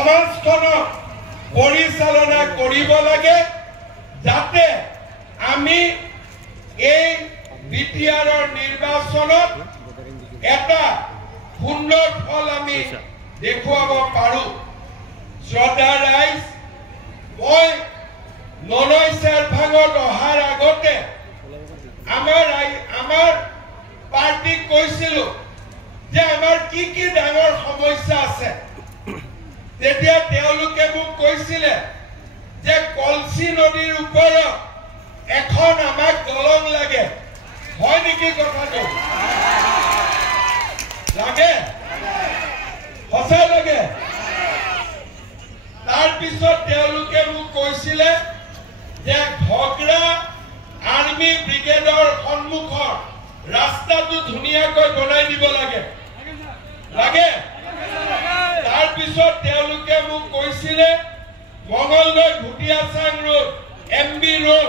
সমাজখনক পৰিচালনা কৰিব লাগে যাতে আমি এই বিটিআৰৰ নিৰ্বাচনত এটা সুন্দৰ ফল আমি দেখুৱাব পাৰো। শ্ৰদ্ধা ৰাইজ, মই ননৈ চেৰভাঙত অহাৰ আগতে আমাৰ পাৰ্টিক কৈছিলো যে আমাৰ কি কি ডাঙৰ সমস্যা আছে। তেতিয়া তেওঁলোকে মোক কৈছিলে যে কলসি নদীৰ ওপৰত এখন আমাক দলং লাগে। হয় নেকি কথাটো? লাগে? সঁচা লাগে? তাৰপিছত তেওঁলোকে মোক কৈছিলে যে ঘগৰা আৰ্মি ব্ৰিগেডৰ সন্মুখৰ ৰাস্তাটো ধুনীয়াকৈ বনাই দিব লাগে। লাগে? তাৰপিছত তেওঁলোকে মোক কৈছিলে Mangaldai Bhutiachang road, MB road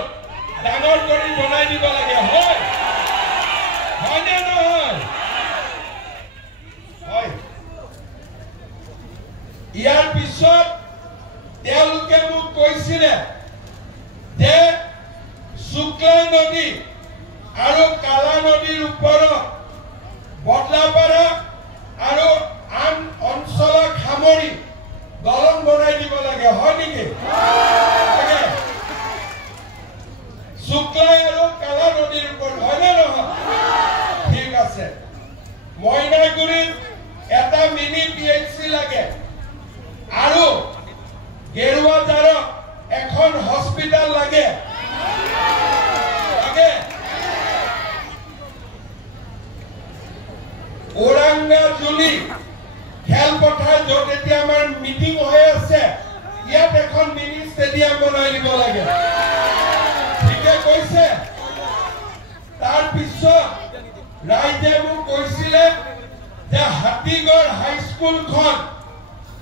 ডাঙৰ কৰি বনাই দিব লাগে। হয়? হয়নে নহয়? হয়। ইয়াৰ পিছত তেওঁলোকে মোক কৈছিলে যে শুক্লাই নদী আৰু কালা নদীৰ ওপৰত বদলাপাৰা আৰু আন অঞ্চলক সামৰি দলং বনাই দিব লাগে। হয় নেকি? শুক্লাই আৰু কালা নদীৰ ওপৰত হয়নে নহয়? ঠিক আছে। মইনাগুৰিত এটা মিনি PHC লাগে আৰু গেৰুৱাজাৰত এখন হস্পিটাল লাগে। ওৰাংগাজুলি খেলপথাৰ য'ত এতিয়া আমাৰ মিটিং হৈ আছে, ইয়াত এখন মিনি ষ্টেডিয়াম বনাই দিব লাগে। ঠিকে কৈছে? তাৰপিছত ৰাইজে মোক কৈছিলে যে হাতীগড় হাইস্কুলখন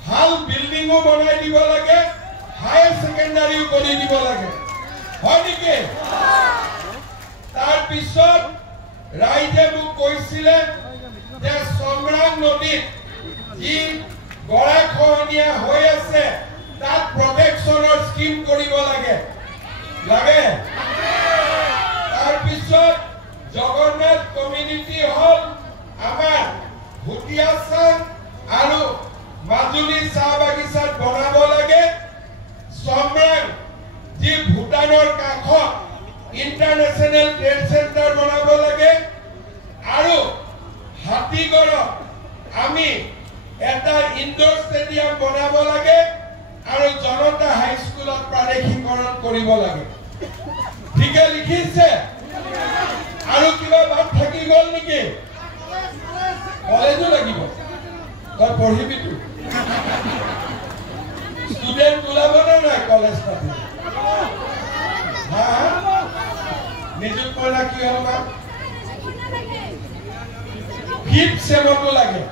ভাল বিল্ডিঙো বনাই দিব লাগে, হায়াৰ ছেকেণ্ডাৰীও কৰি দিব লাগে। হয় নেকি? তাৰপিছত ৰাইজে মোক কৈছিলে যে চমৰাং নদীত যি গৰাখহনীয়া হৈ আছে তাত প্ৰটেকশ্যনৰ স্কিম কৰিব লাগে। লাগে? তাৰপিছত জগন্নাথ কমিউনিটি হল আমাৰ ভুটিয়াচাং আৰু মাজুলী চাহ বাগিচাত বনাব লাগে। চমৰাং যি ভূটানৰ কাষত ইণ্টাৰনেশ্যনেল ট্ৰেড চেণ্টাৰ বনাব লাগে আৰু হাতীগড়ত আমি এটা ইনডোৰ ষ্টেডিয়াম বনাব লাগে আৰু জনতা হাইস্কুলত প্ৰাদেশিকৰণ কৰিব লাগে। ঠিকে লিখিছে? আৰু কিবা বাদ থাকি গ'ল নেকি? কলেজো লাগিব। তই পঢ়িবিতো। ষ্টুডেণ্ট ওলাব নে নাই কলেজ পাতি? নিযুত মইনা কি হ'ল বা? 5th চেমতো লাগে।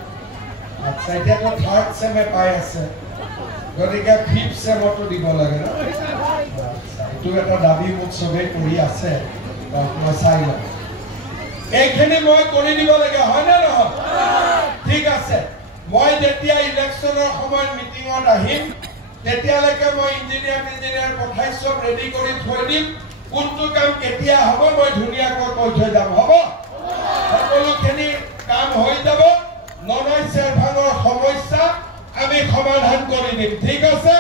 আচ্ছা, এতিয়াতো 3rd চেমে পাই আছে, গতিকে 5th চেমতো দিব লাগে ন? এইটো এটা দাবী মোক চবেই কৰি আছে, মই চাই লওঁ। এইখিনি মই কৰি দিব লাগে। হয়নে নহয়? ঠিক আছে। মই যেতিয়া ইলেকশ্যনৰ সময়ত মিটিঙত আহিম তেতিয়ালৈকে মই ইঞ্জিনিয়াৰ পঠাই চব ৰেডি কৰি থৈ দিম। কোনটো কাম কেতিয়া হ'ব মই ধুনীয়াকৈ কৈ থৈ যাম। হ'ব? সকলোখিনি কাম হৈ যাব। ননৈ চেৰভাঙৰ সমস্যা আমি সমাধান কৰি দিম। ঠিক আছে?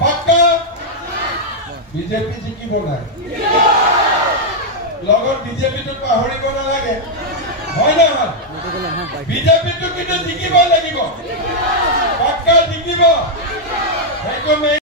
পাক্কা? বিজেপি জিকিব নাই? লগত বিজেপিটো পাহৰিব নালাগে। হয় নহয়? বিজেপিটো কিন্তু জিকিব লাগিব। পাক্কা জিকিব।